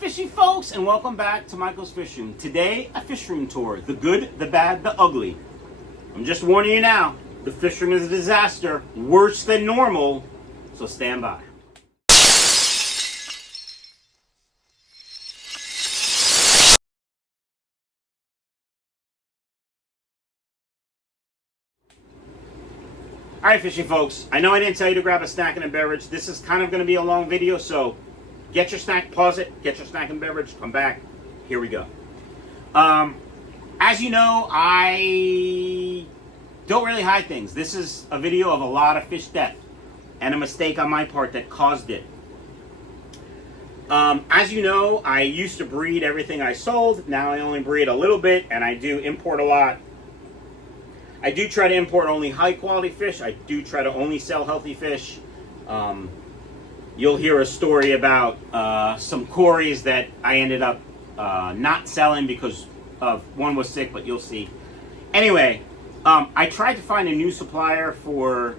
fishy folks, and welcome back to Michael's Fish Room. Today, a fish room tour. The good, the bad, the ugly. I'm just warning you now, the fish room is a disaster, worse than normal, so stand by. Alright, fishy folks, I know I didn't tell you to grab a snack and a beverage. This is kind of going to be a long video, so get your snack, pause it, get your snack and beverage, come back. Here we go. As you know, I don't really hide things. This is a video of a lot of fish death and a mistake on my part that caused it. As you know, I used to breed everything I sold. Now I only breed a little bit, and I do import a lot. I do try to import only high quality fish. I do try to only sell healthy fish. You'll hear a story about some Corys that I ended up not selling because of one was sick, but you'll see. Anyway, I tried to find a new supplier for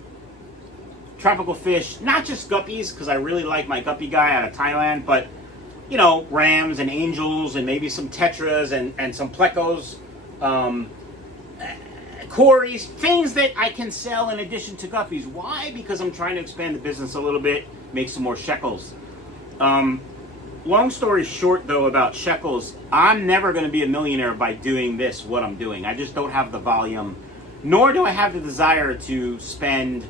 tropical fish, not just guppies, because I really like my guppy guy out of Thailand, but you know, rams and angels and maybe some tetras and some plecos. Corys, things that I can sell in addition to guppies. Why? Because I'm trying to expand the business a little bit, make some more shekels. Long story short, though, about shekels, I'm never going to be a millionaire by doing this, what I'm doing. I just don't have the volume, nor do I have the desire to spend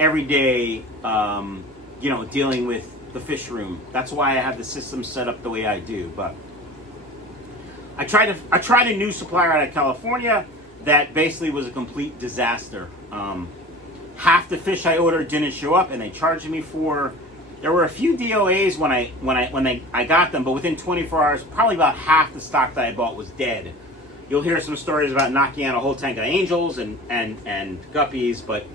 every day, you know, dealing with the fish room. That's why I have the system set up the way I do. But I tried a new supplier out of California that basically was a complete disaster. Half the fish I ordered didn't show up, and they charged me for. There were a few DOAs when I got them, but within 24 hours, probably about half the stock that I bought was dead. You'll hear some stories about knocking out a whole tank of angels and guppies, but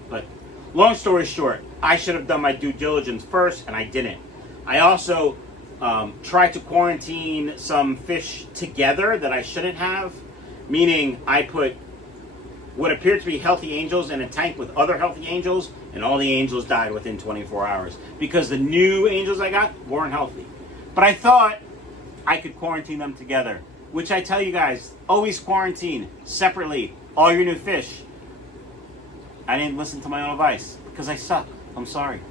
long story short, I should have done my due diligence first, and I didn't. I also tried to quarantine some fish together that I shouldn't have, meaning I put what appeared to be healthy angels in a tank with other healthy angels, and all the angels died within 24 hours because the new angels I got weren't healthy. But I thought I could quarantine them together, which I tell you guys, always quarantine separately all your new fish. I didn't listen to my own advice because I suck. I'm sorry.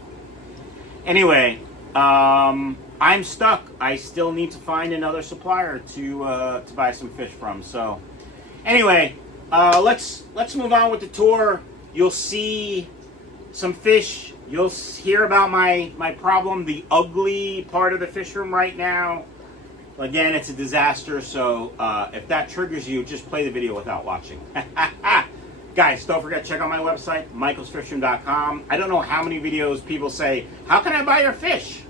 Anyway, I'm stuck. I still need to find another supplier to buy some fish from. So anyway, let's move on with the tour. You'll see some fish. You'll hear about my problem, the ugly part of the fish room right now. Again, it's a disaster, so if that triggers you, just play the video without watching. Guys, don't forget to check out my website, michaelsfishroom.com. I don't know how many videos people say, how can I buy your fish?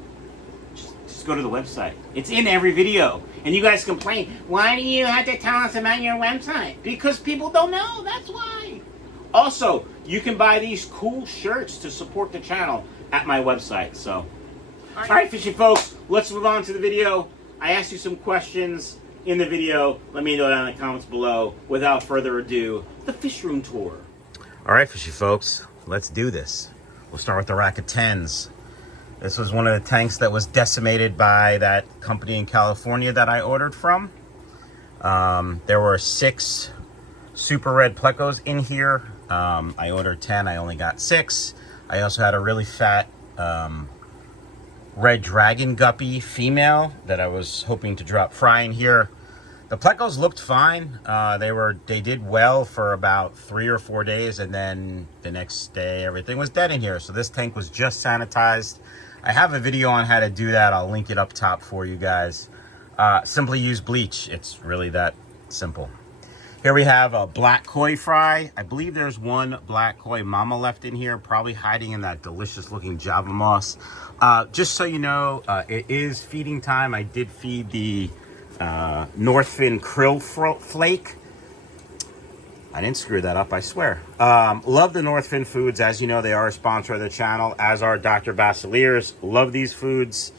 Just go to the website. It's in every video. And you guys complain, why do you have to tell us about your website? Because people don't know, that's why. Also, you can buy these cool shirts to support the channel at my website. So, all right, fishy folks, let's move on to the video. I asked you some questions in the video. Let me know down in the comments below. Without further ado, the fish room tour. All right, fishy folks, let's do this. We'll start with the rack of 10s. This was one of the tanks that was decimated by that company in California that I ordered from. There were 6 super red plecos in here. I ordered 10, I only got 6. I also had a really fat red dragon guppy female that I was hoping to drop fry in here. The plecos looked fine. They did well for about 3 or 4 days, and then the next day everything was dead in here. So this tank was just sanitized. I have a video on how to do that. I'll link it up top for you guys. Simply use bleach. It's really that simple. Here we have a black koi fry. I believe there's one black koi mama left in here, probably hiding in that delicious looking Java moss. Just so you know, it is feeding time. I did feed the Northfin krill flake. I didn't screw that up, I swear. Love the Northfin foods. As you know, they are a sponsor of the channel, as are Dr. Basiliers. Love these foods.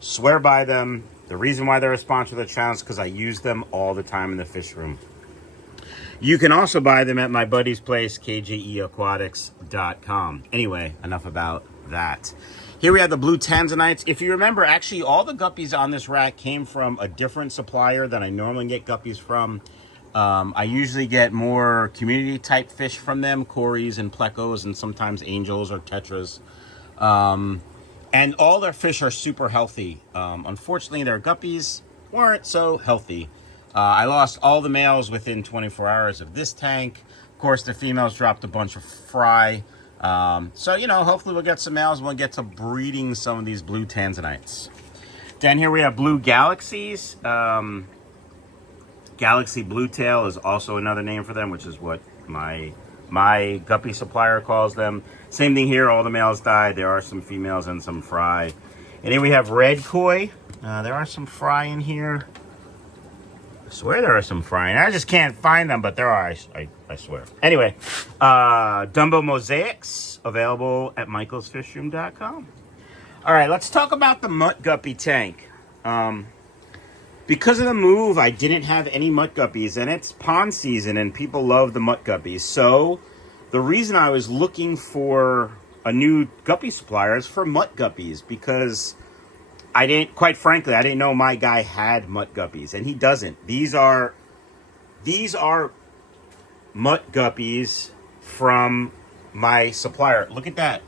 Swear by them. The reason why they're a sponsor of the channel is because I use them all the time in the fish room. You can also buy them at my buddy's place, KJE Aquatics.com. Anyway, enough about that. Here we have the blue tanzanites. If you remember, actually all the guppies on this rack came from a different supplier than I normally get guppies from. I usually get more community type fish from them, cories and plecos, and sometimes angels or tetras. And all their fish are super healthy. Unfortunately, their guppies weren't so healthy. I lost all the males within 24 hours of this tank. Of course, the females dropped a bunch of fry. So, you know, hopefully we'll get some males and we'll get to breeding some of these blue tanzanites. Down here we have blue galaxies. Galaxy bluetail is also another name for them, which is what my guppy supplier calls them. Same thing here, all the males died. There are some females and some fry. And then we have red koi. There are some fry in here. I swear there are some fry in here. I just can't find them, but there are, I swear. Anyway, Dumbo mosaics available at michaelsfishroom.com. All right, let's talk about the mutt guppy tank. Because of the move, I didn't have any mutt guppies, and it's pond season, and people love the mutt guppies. So the reason I was looking for a new guppy supplier is for mutt guppies, because I didn't, quite frankly, I didn't know my guy had mutt guppies, and he doesn't. These are mutt guppies from my supplier. Look at that.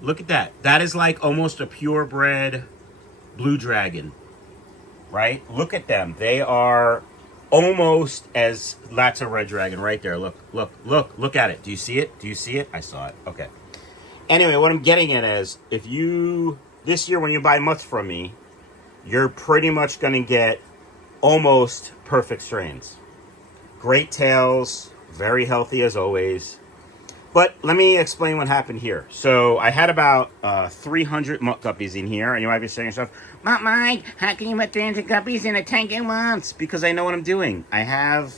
Look at that. That is like almost a purebred blue dragon, right? Look at them. They are almost as, that's a red dragon right there. Look at it. Do you see it? Do you see it? I saw it. Okay. Anyway, what I'm getting at is, if you, this year when you buy mutts from me, you're pretty much going to get almost perfect strains. Great tails, very healthy as always. But let me explain what happened here. So I had about 300 mutt guppies in here, and you might be saying to yourself, Mike, how can you put 300 guppies in a tank at once? Because I know what I'm doing. I have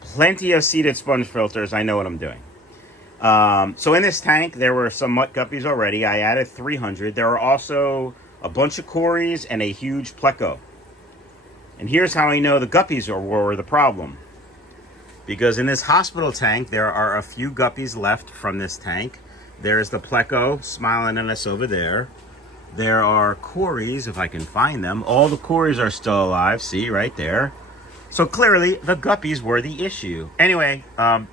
plenty of seeded sponge filters. I know what I'm doing. So in this tank, there were some mutt guppies already. I added 300. There are also a bunch of cories and a huge pleco. And here's how I know the guppies were the problem. Because in this hospital tank, there are a few guppies left from this tank. There's the pleco smiling at us over there. There are cories, if I can find them. All the cories are still alive. See, right there. So clearly, the guppies were the issue. Anyway,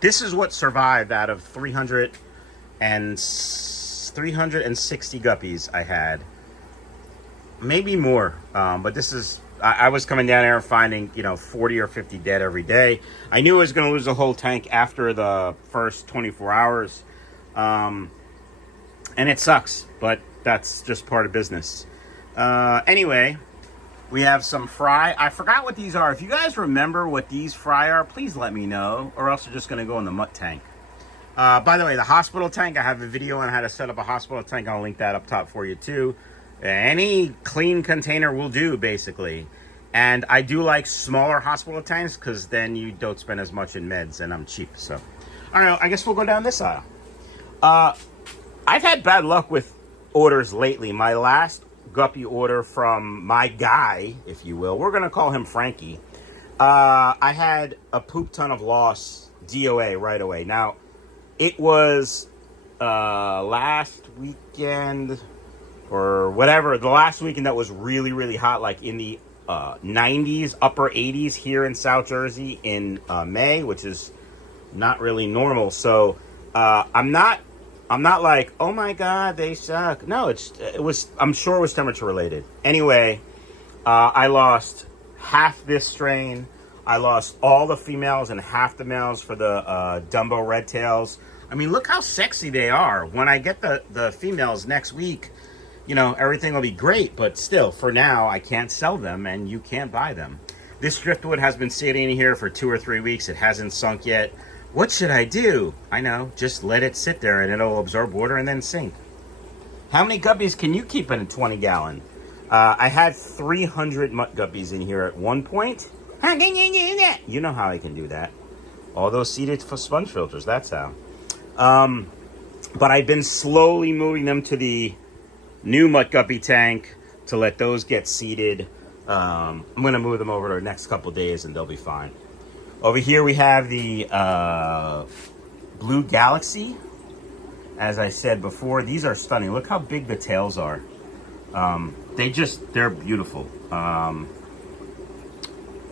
this is what survived out of 360 guppies I had. Maybe more, but this is... I was coming down there and finding, 40 or 50 dead every day. I knew I was going to lose the whole tank after the first 24 hours. And it sucks, but that's just part of business. Anyway, we have some fry. I forgot what these are. If you guys remember what these fry are, please let me know, or else they're just going to go in the mutt tank. By the way, the hospital tank, I have a video on how to set up a hospital tank. I'll link that up top for you too. Any clean container will do, basically. And I do like smaller hospital tanks, because then you don't spend as much in meds, and I'm cheap. So, I don't know, I guess we'll go down this aisle. I've had bad luck with orders lately. My last guppy order from my guy, if you will, we're going to call him Frankie. I had a poop ton of loss, DOA, right away. Now, it was last weekend... or whatever, the last weekend that was really, really hot, like in the 90s, upper 80s here in South Jersey in May, which is not really normal. So I'm not like, oh my God, they suck. No, I'm sure it was temperature related. Anyway, I lost half this strain. I lost all the females and half the males for the Dumbo red tails. I mean, look how sexy they are. When I get the females next week, everything will be great, but still, for now, I can't sell them, and you can't buy them. This driftwood has been sitting here for 2 or 3 weeks. It hasn't sunk yet. What should I do? I know, just let it sit there, and it'll absorb water and then sink. How many guppies can you keep in a 20-gallon? I had 300 mutt guppies in here at one point. How can you do that? You know how I can do that. All those seeded sponge filters, that's how. But I've been slowly moving them to the new mutt guppy tank to let those get seeded. I'm going to move them over the next couple days and they'll be fine. Over here we have the Blue Galaxy. as I said before, these are stunning. Look how big the tails are. They're beautiful.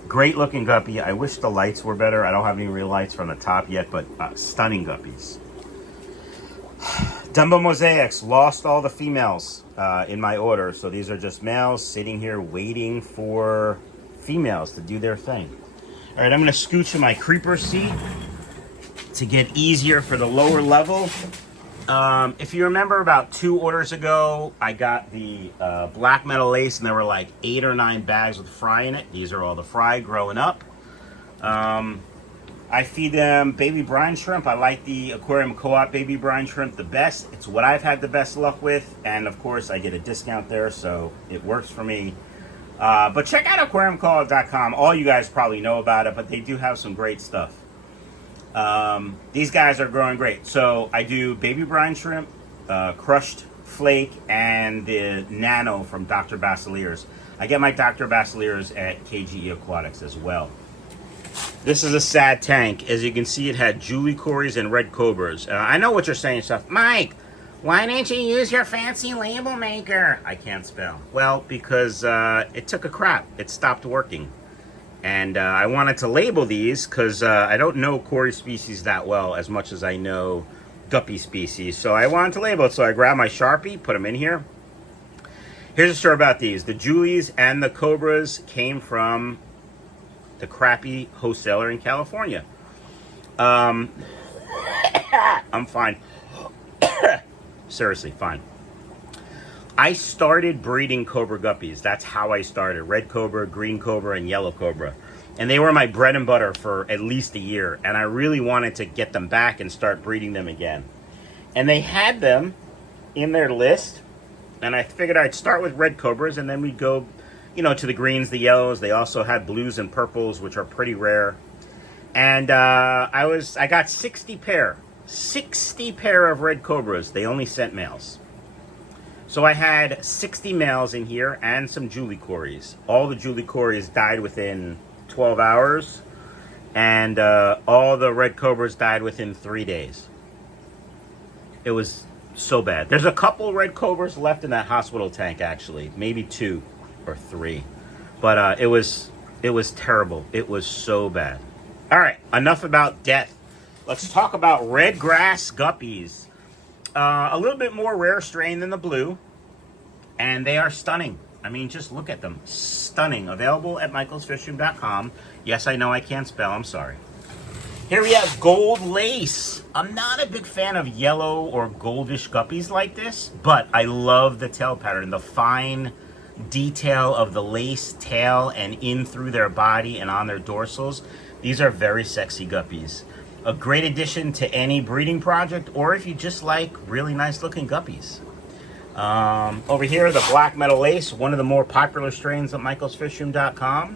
Great looking guppy. I wish the lights were better. I don't have any real lights from the top yet, but stunning guppies. Dumbo Mosaics, lost all the females in my order. So these are just males sitting here waiting for females to do their thing. All right, I'm gonna scooch in my creeper seat to get easier for the lower level. If you remember about 2 orders ago, I got the black metal lace, and there were like 8 or 9 bags with fry in it. These are all the fry growing up. I feed them baby brine shrimp. I like the Aquarium Co Op baby brine shrimp the best. It's what I've had the best luck with, and of course I get a discount there, so it works for me. But check out aquariumcoop.com. All you guys probably know about it, but they do have some great stuff. These guys are growing great. So I do baby brine shrimp, crushed flake, and the nano from Dr. Basilier's. I get my Dr. Basilier's at KJE Aquatics as well. This is a sad tank. As you can see, it had Julie Corys and red cobras. I know what you're saying, stuff. Mike, why didn't you use your fancy label maker? I can't spell. Well, because it took a crap. It stopped working. And I wanted to label these because I don't know Cory species that well as much as I know guppy species. So I wanted to label it. So I grabbed my Sharpie, put them in here. Here's a story about these. The Julies and the Cobras came from the crappy wholesaler in California. I'm fine. Seriously, fine. I started breeding cobra guppies. That's how I started. Red cobra, green cobra, and yellow cobra. And they were my bread and butter for at least a year. And I really wanted to get them back and start breeding them again. And they had them in their list. And I figured I'd start with red cobras, and then we'd go, you know, to the greens, the yellows. They also had blues and purples, which are pretty rare. And I got 60 pair of red cobras. They only sent males. So I had 60 males in here and some Julie Corys. All the Julie Corys died within 12 hours. And all the red cobras died within 3 days. It was so bad. There's a couple red cobras left in that hospital tank, actually. Maybe 2 or 3. But it was terrible. It was so bad. All right, enough about death. Let's talk about red grass guppies. A little bit more rare strain than the blue, and they are stunning. I mean, just look at them. Stunning. Available at michaelsfishroom.com. Yes, I know I can't spell. I'm sorry. Here we have gold lace. I'm not a big fan of yellow or goldish guppies like this, but I love the tail pattern. The fine detail of the lace tail and in through their body and on their dorsals. These are very sexy guppies. A great addition to any breeding project, or if you just like really nice looking guppies. Over here, the black metal lace, one of the more popular strains at michaelsfishroom.com.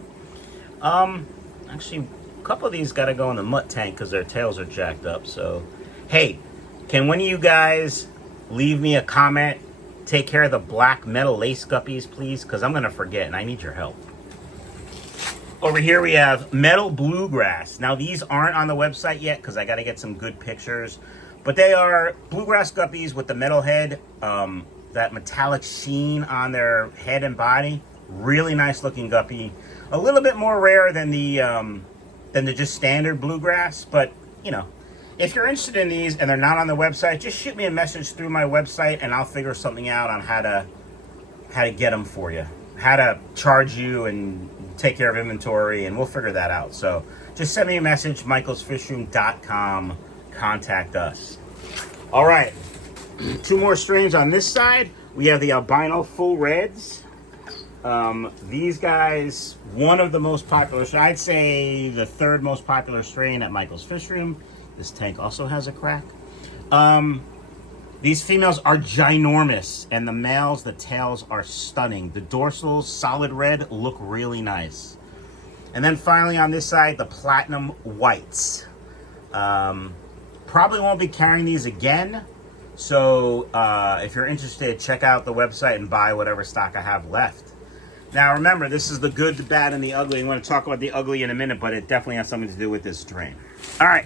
Actually, a couple of these got to go in the mutt tank because their tails are jacked up. So, hey, can one of you guys leave me a comment? Take care of the black metal lace guppies, please, because I'm going to forget and I need your help. Over here we have metal bluegrass. Now these aren't on the website yet because I got to get some good pictures. But they are bluegrass guppies with the metal head, that metallic sheen on their head and body. Really nice looking guppy. A little bit more rare than the just standard bluegrass. But, you know, if you're interested in these and they're not on the website, just shoot me a message through my website and I'll figure something out on how to get them for you. How to charge you and take care of inventory, and we'll figure that out. So just send me a message, michaelsfishroom.com, contact us. All right, 2 more strains on this side. We have the albino full reds. These guys, one of the most popular, I'd say the 3rd most popular strain at Michael's Fish Room. This tank also has a crack. These females are ginormous, and the males, the tails are stunning. The dorsals, solid red, look really nice. And then finally on this side, the platinum whites. Probably won't be carrying these again. So if you're interested, check out the website and buy whatever stock I have left. Now remember, this is the good, the bad, and the ugly. I'm going to talk about the ugly in a minute, but it definitely has something to do with this strain. All right,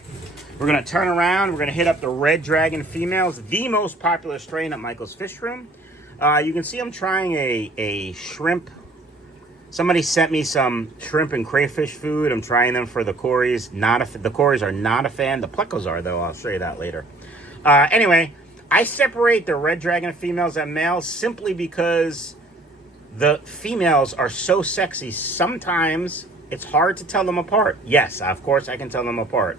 we're going to turn around. We're going to hit up the Red Dragon females, the most popular strain at Michael's Fish Room. You can see I'm trying a shrimp. Somebody sent me some shrimp and crayfish food. I'm trying them for the Corys. The Corys are not a fan. The Plecos are, though. I'll show you that later. Anyway, I separate the Red Dragon females and males simply because the females are so sexy. Sometimes it's hard to tell them apart. Yes, of course I can tell them apart.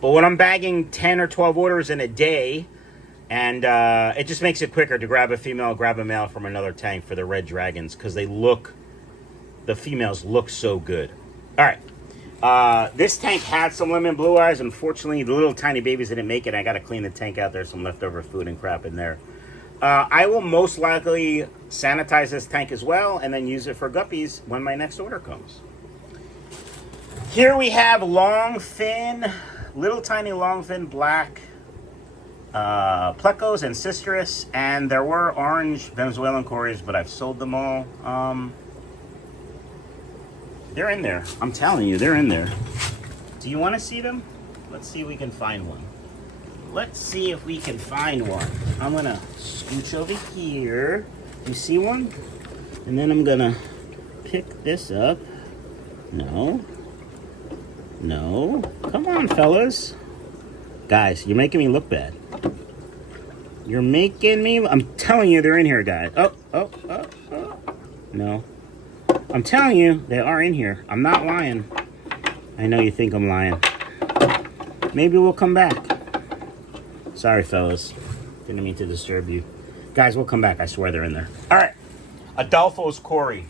But when I'm bagging 10 or 12 orders in a day, and it just makes it quicker to grab a female, grab a male from another tank for the Red Dragons, because the females look so good. All right. This tank had some lemon blue eyes. Unfortunately, the little tiny babies didn't make it. I got to clean the tank out. There's some leftover food and crap in there. I will most likely sanitize this tank as well and then use it for guppies when my next order comes. Here we have long fin, little tiny long fin black plecos and citrus, and there were orange Venezuelan Corys, but I've sold them all. They're in there. I'm telling you, they're in there. Do you want to see them? Let's see if we can find one. Let's see if we can find one. I'm going to scooch over here. You see one? And then I'm going to pick this up. No. No. Come on, fellas. Guys, you're making me look bad. You're making me... I'm telling you, they're in here, guys. Oh. No. I'm telling you, they are in here. I'm not lying. I know you think I'm lying. Maybe we'll come back. Sorry, fellas. Didn't mean to disturb you. Guys, we'll come back. I swear they're in there. All right. Adolfo's Cory.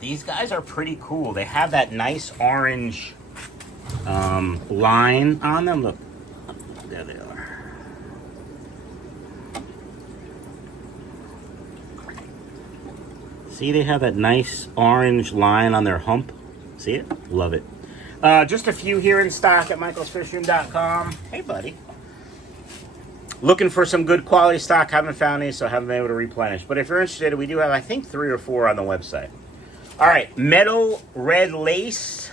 These guys are pretty cool. They have that nice orange line on them. Look. There they are. See, they have that nice orange line on their hump. See it? Love it. Just a few here in stock at michaelsfishroom.com. Hey, buddy. Looking for some good quality stock. Haven't found any, so haven't been able to replenish. But if you're interested, we do have, I think, 3 or 4 on the website. All right. Metal red lace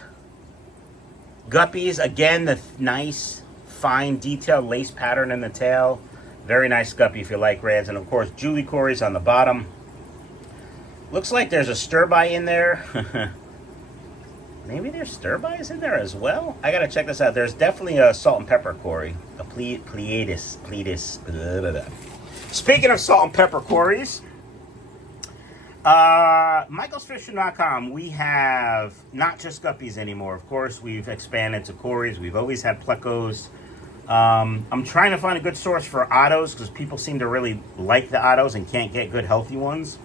guppies. Again, the nice, fine, detailed lace pattern in the tail. Very nice guppy if you like reds. And, of course, Julie Corys on the bottom. Looks like there's a stir-by in there. Maybe there's stir-bys in there as well. I gotta check this out. There's definitely a salt and pepper Cory, a Pleiades. Speaking of salt and pepper Corys, michaelsfishroom.com, we have not just guppies anymore. Of course, we've expanded to Corys. We've always had plecos. I'm trying to find a good source for ottos because people seem to really like the ottos and can't get good healthy ones.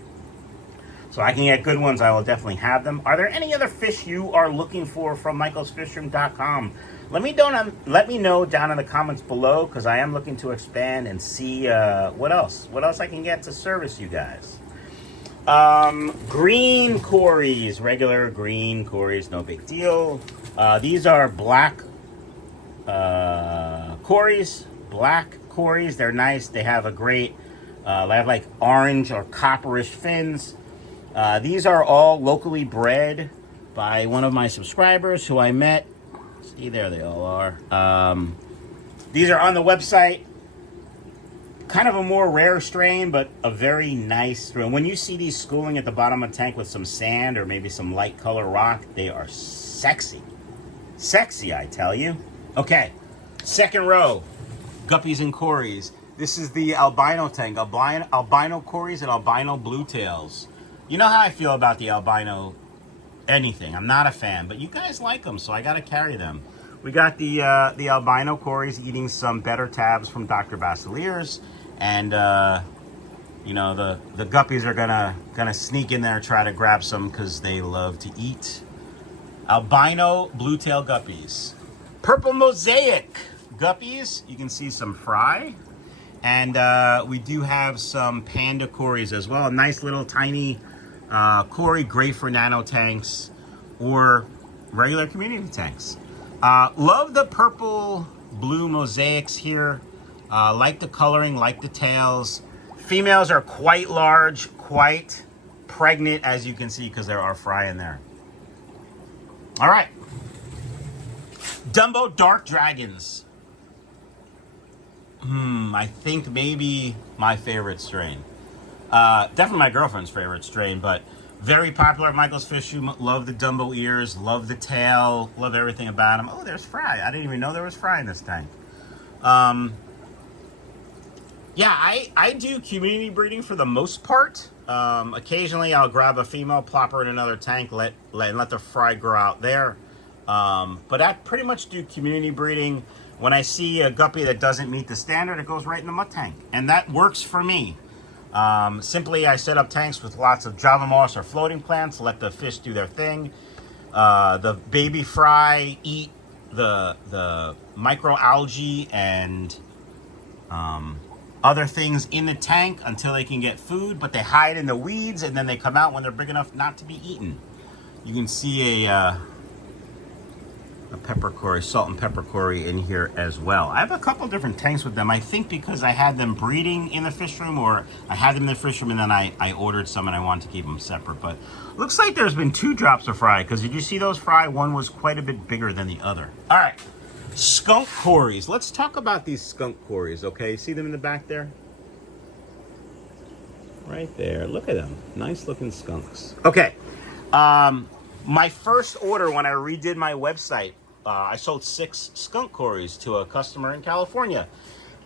So I can get good ones, I will definitely have them. Are there any other fish you are looking for from michaelsfishroom.com? Let me know down in the comments below, because I am looking to expand and see what else I can get to service you guys. Green Corys, regular green Corys, no big deal. These are black Corys, black Corys. They're nice. They have a great, they have like orange or copperish fins. These are all locally bred by one of my subscribers who I met. See, there they all are. These are on the website. Kind of a more rare strain, but a very nice strain. When you see these schooling at the bottom of the tank with some sand or maybe some light color rock, they are sexy. Sexy, I tell you. Okay, second row, guppies and Corys. This is the albino tank, albino Corys and albino blue tails. You know how I feel about the albino anything. I'm not a fan, but you guys like them, so I got to carry them. We got the albino Corys eating some better tabs from Dr. Basilier's, and you know, the guppies are gonna sneak in there and try to grab some because they love to eat. Albino blue tail guppies, purple mosaic guppies. You can see some fry, and we do have some panda Corys as well. Nice little tiny Cory, great for nano tanks or regular community tanks. Love the purple blue mosaics here. Like the coloring, like the tails. Females are quite large, quite pregnant, as you can see, because there are fry in there. All right. Dumbo Dark Dragons. I think maybe my favorite strain. Definitely my girlfriend's favorite strain, but very popular at Michael's Fish Room. Love the Dumbo ears, love the tail, love everything about them. Oh, there's fry. I didn't even know there was fry in this tank. Yeah, I do community breeding for the most part. Occasionally I'll grab a female, plop her in another tank, let the fry grow out there. But I pretty much do community breeding. When I see a guppy that doesn't meet the standard, it goes right in the mud tank. And that works for me. Simply, I set up tanks with lots of Java moss or floating plants, let the fish do their thing. The baby fry eat the microalgae and other things in the tank until they can get food, but they hide in the weeds and then they come out when they're big enough not to be eaten. You can see a peppercorn, salt and peppercorn in here as well. I have a couple different tanks with them. I think because I had them breeding in the fish room, or I had them in the fish room and then I ordered some and I wanted to keep them separate. But looks like there's been 2 drops of fry, because did you see those fry? One was quite a bit bigger than the other. All right, skunk cories. Let's talk about these skunk cories, okay? See them in the back there? Right there, look at them. Nice looking skunks. Okay, my first order when I redid my website, I sold 6 skunk cories to a customer in California.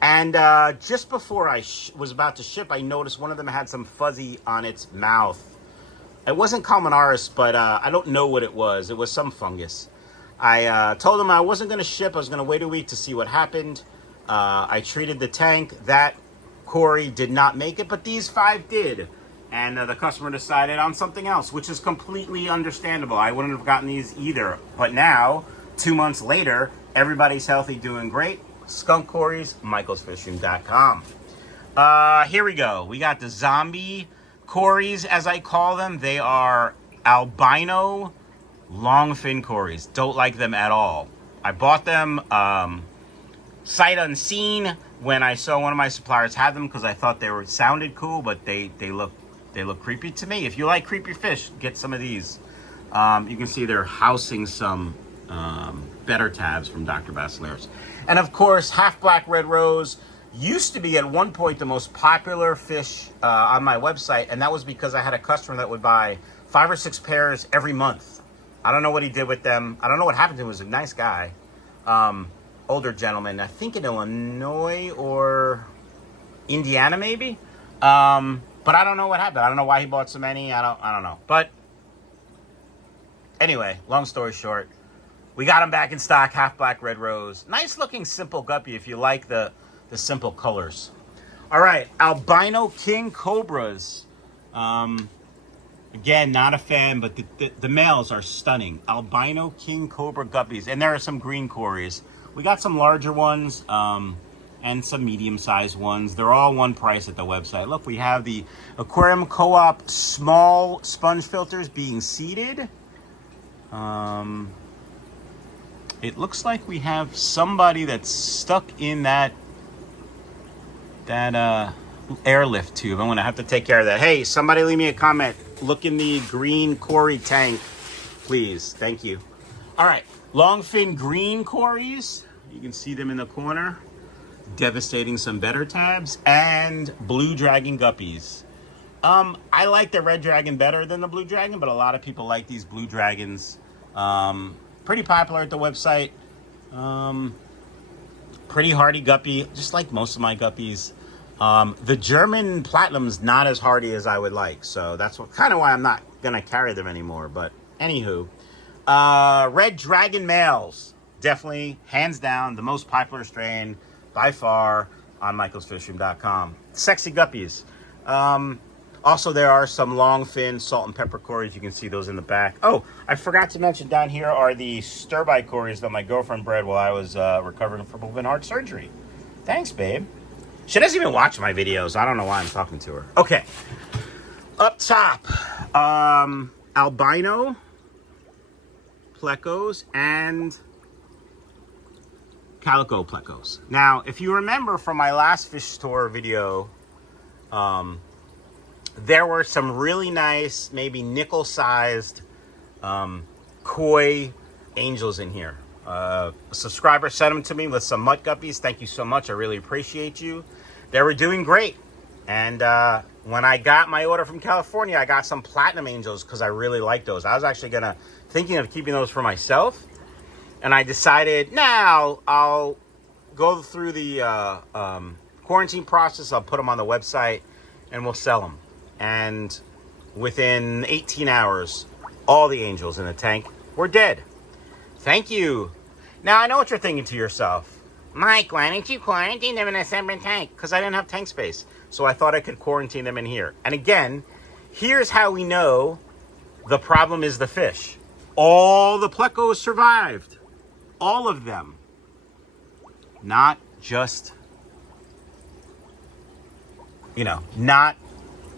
And just before I was about to ship, I noticed one of them had some fuzzy on its mouth. It wasn't Calmanaris, but I don't know what it was. It was some fungus. I told them I wasn't going to ship. I was going to wait a week to see what happened. I treated the tank. That cory did not make it, but these 5 did. And the customer decided on something else, which is completely understandable. I wouldn't have gotten these either. But now, 2 months later, everybody's healthy, doing great. Skunk cories, michaelsfishroom.com. Here we go. We got the zombie cories, as I call them. They are albino longfin cories. Don't like them at all. I bought them sight unseen when I saw one of my suppliers had them, because I thought they sounded cool, but they look creepy to me. If you like creepy fish, get some of these. You can see they're housing some better tabs from Dr. Basileros. And of course, half black red rose used to be at one point the most popular fish on my website, and that was because I had a customer that would buy 5 or 6 pairs every month. I don't know what he did with them. I don't know what happened to him. He was a nice guy. Older gentleman, I think in Illinois or Indiana maybe. But I don't know what happened. I don't know why he bought so many. I don't know. But anyway, long story short, we got them back in stock. Half black red rose. Nice looking simple guppy if you like the simple colors. All right, albino king cobras. Again, not a fan, but the males are stunning. Albino king cobra guppies. And there are some green cories. We got some larger ones. And some medium-sized ones. They're all one price at the website. Look, we have the Aquarium Co Op small sponge filters being seeded. It looks like we have somebody that's stuck in that airlift tube. I'm gonna have to take care of that. Hey, somebody leave me a comment. Look in the green cory tank, please. Thank you. All right, longfin green cories. You can see them in the corner. Devastating some better tabs, and blue dragon guppies. I like the red dragon better than the blue dragon, but a lot of people like these blue dragons. Pretty popular at the website. Pretty hardy guppy, just like most of my guppies. The German Platinum's not as hardy as I would like, so that's kind of why I'm not gonna carry them anymore. But anywho, red dragon males, definitely hands down the most popular strain by far on michaelsfishroom.com. Sexy guppies. Also, there are some long fin salt and pepper cories. You can see those in the back. Oh, I forgot to mention down here are the stir-bite cories that my girlfriend bred while I was recovering from open heart surgery. Thanks, babe. She doesn't even watch my videos. I don't know why I'm talking to her. Okay. Up top, albino plecos and calico plecos. Now, if you remember from my last fish store video, there were some really nice, maybe nickel-sized koi angels in here. A subscriber sent them to me with some mud guppies. Thank you so much. I really appreciate you. They were doing great. And when I got my order from California, I got some platinum angels because I really like those. I was actually thinking of keeping those for myself. And I decided, now I'll go through the quarantine process. I'll put them on the website and we'll sell them. And within 18 hours, all the angels in the tank were dead. Thank you. Now, I know what you're thinking to yourself. Mike, why didn't you quarantine them in a separate tank? Because I didn't have tank space. So I thought I could quarantine them in here. And again, here's how we know the problem is the fish. All the plecos survived. All of them. Not just, not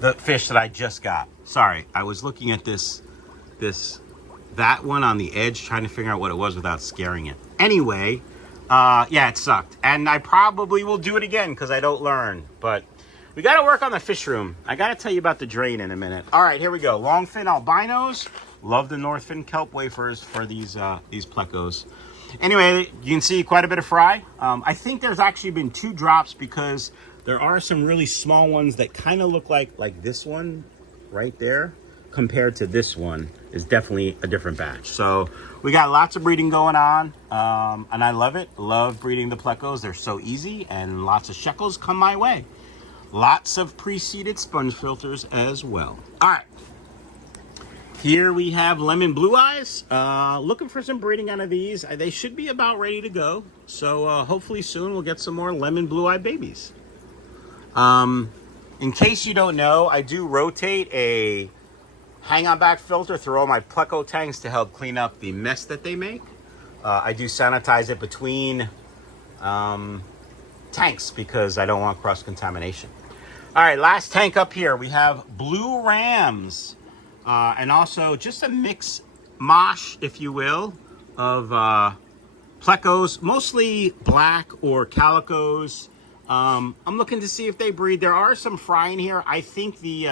the fish that I just got. Sorry, I was looking at that one on the edge, trying to figure out what it was without scaring it. Anyway, yeah, it sucked. And I probably will do it again because I don't learn. But we got to work on the fish room. I got to tell you about the drain in a minute. All right, here we go. Longfin albinos. Love the Northfin kelp wafers for these plecos. Anyway, you can see quite a bit of fry. I think there's actually been 2 drops because there are some really small ones that kind of look like this one right there compared to this one is definitely a different batch. So we got lots of breeding going on, and I love it. Love breeding the plecos. They're so easy, and lots of shekels come my way. Lots of pre-seeded sponge filters as well. All right. Here we have lemon blue eyes. Looking for some breeding out of these. They should be about ready to go. So hopefully soon we'll get some more lemon blue eye babies. In case you don't know, I do rotate a hang-on back filter through all my pleco tanks to help clean up the mess that they make. I do sanitize it between tanks because I don't want cross-contamination. All right, last tank up here. We have blue rams. And also just a mix mosh, if you will, of plecos, mostly black or calicos. I'm looking to see if they breed. There are some fry in here. I think these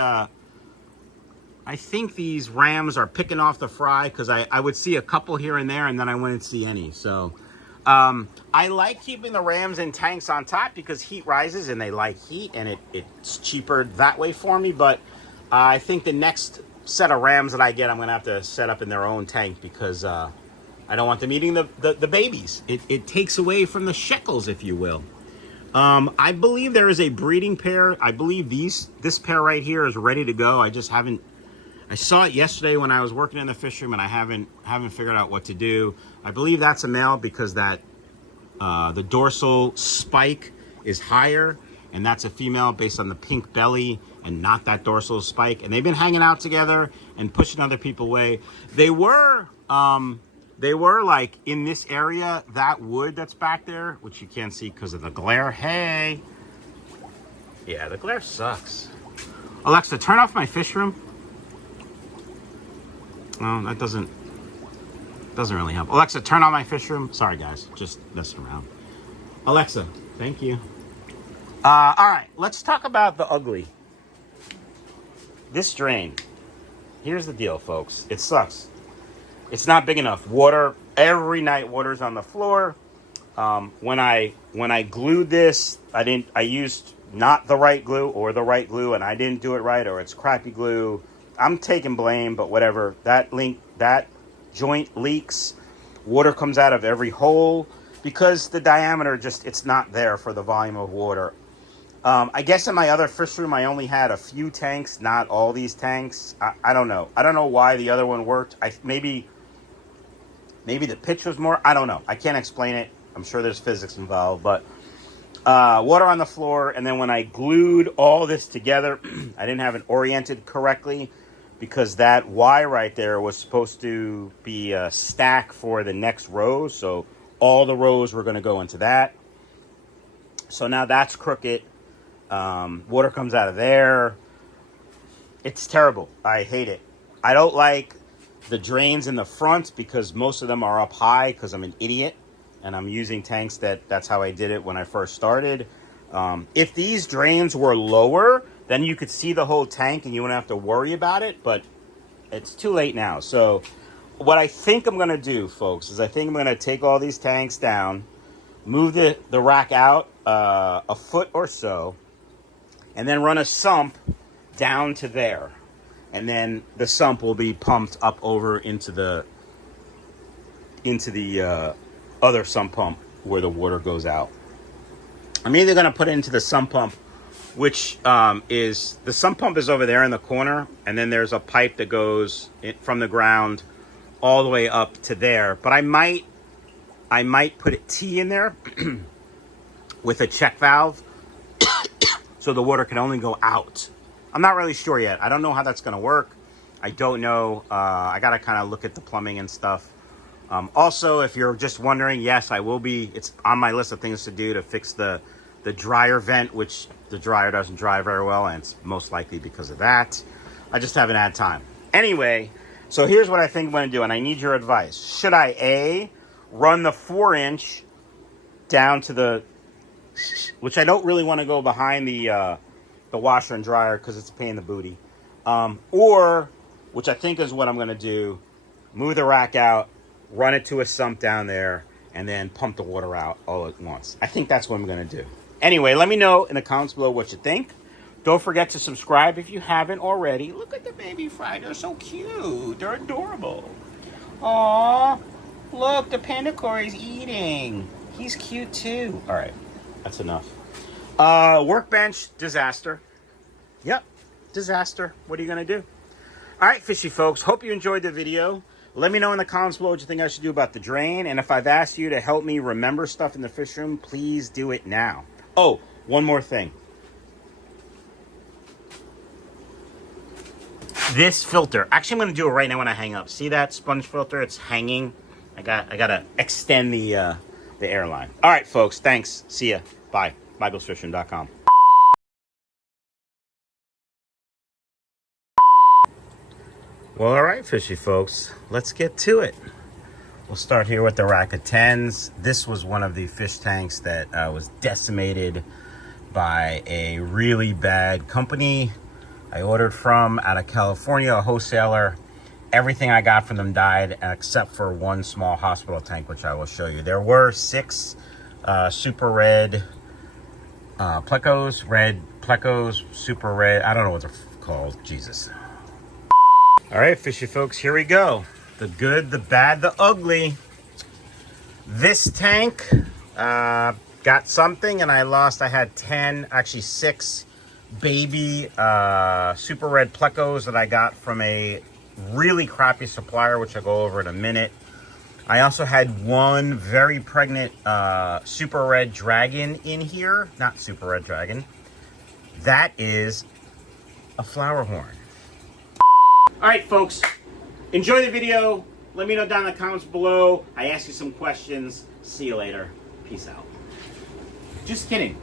rams are picking off the fry because I would see a couple here and there, and then I wouldn't see any. So I like keeping the rams in tanks on top because heat rises and they like heat, and it's cheaper that way for me. But I think the next set of rams that I get, I'm gonna have to set up in their own tank because I don't want them eating the babies. It takes away from the shekels, if you will. I believe there is a breeding pair. I believe this pair right here is ready to go. I just haven't. I saw it yesterday when I was working in the fish room, and I haven't figured out what to do. I believe that's a male because that the dorsal spike is higher, and that's a female based on the pink belly and not that dorsal spike. And they've been hanging out together and pushing other people away. They were like in this area, that wood that's back there, which you can't see because of the glare. Hey, yeah, the glare sucks. Alexa, turn off my fish room. Well, that doesn't really help. Alexa, turn on my fish room. Sorry guys, just messing around. Alexa, thank you. All right, let's talk about the ugly. This drain. Here's the deal, folks. It sucks. It's not big enough. Water, every night water's on the floor. When I glued this, I used not the right glue or the right glue, and I didn't do it right, or it's crappy glue. I'm taking blame, but whatever. That joint leaks. Water comes out of every hole because the diameter it's not there for the volume of water. I guess in my other fish room, I only had a few tanks, not all these tanks. I don't know. I don't know why the other one worked. Maybe the pitch was more. I don't know. I can't explain it. I'm sure there's physics involved, but water on the floor. And then when I glued all this together, I didn't have it oriented correctly because that Y right there was supposed to be a stack for the next row. So all the rows were going to go into that. So now that's crooked. Water comes out of there. It's terrible. I hate it. I don't like the drains in the front because most of them are up high because I'm an idiot and I'm using tanks that's how I did it when I first started. If these drains were lower, then you could see the whole tank and you wouldn't have to worry about it, but it's too late now. So what I think I'm gonna do, folks, is I think I'm gonna take all these tanks down, move the rack out a foot or so, and then run a sump down to there. And then the sump will be pumped up over into the other sump pump where the water goes out. I'm either going to put it into the sump pump, which is, the sump pump is over there in the corner, and then there's a pipe that goes from the ground all the way up to there. But I might put a T in there with a check valve so the water can only go out. I'm not really sure yet. I don't know how that's going to work. I don't know. I got to kind of look at the plumbing and stuff. Also, if you're just wondering, yes, I will be. It's on my list of things to do to fix the dryer vent, which the dryer doesn't dry very well, and it's most likely because of that. I just haven't had time. Anyway, so here's what I think I'm going to do, and I need your advice. Should I, A, run the 4-inch down to the, which I don't really want to go behind the washer and dryer because it's a pain in the booty. Or, which I think is what I'm going to do, move the rack out, run it to a sump down there, and then pump the water out all at once. I think that's what I'm going to do. Anyway, let me know in the comments below what you think. Don't forget to subscribe if you haven't already. Look at the baby fry. They're so cute. They're adorable. Aww. Look, the panda Corey's eating. He's cute too. All right. That's enough. Workbench, disaster. Yep, disaster. What are you going to do? All right, fishy folks. Hope you enjoyed the video. Let me know in the comments below what you think I should do about the drain. And if I've asked you to help me remember stuff in the fish room, please do it now. Oh, one more thing. This filter. Actually, I'm going to do it right now when I hang up. See that sponge filter? It's hanging. I got to extend the Airline. All right, folks. Thanks. See ya. Bye. BibleSfishing.com. Well, all right, fishy folks. Let's get to it. We'll start here with the rack of 10s. This was one of the fish tanks that was decimated by a really bad company I ordered from out of California, a wholesaler. Everything I got from them died except for one small hospital tank, which I will show you. There were 6 super red plecos, super red. I don't know what they're called. Jesus. All right, fishy folks, here we go. The good, the bad, the ugly. This tank got something and I lost. I had 10, actually 6 baby super red plecos that I got from a really crappy supplier, which I'll go over in a minute. I also had one very pregnant super red dragon in here. Not super red dragon. That is a flower horn. All right, folks, enjoy the video. Let me know down in the comments below. I asked you some questions. See you later. Peace out. Just kidding.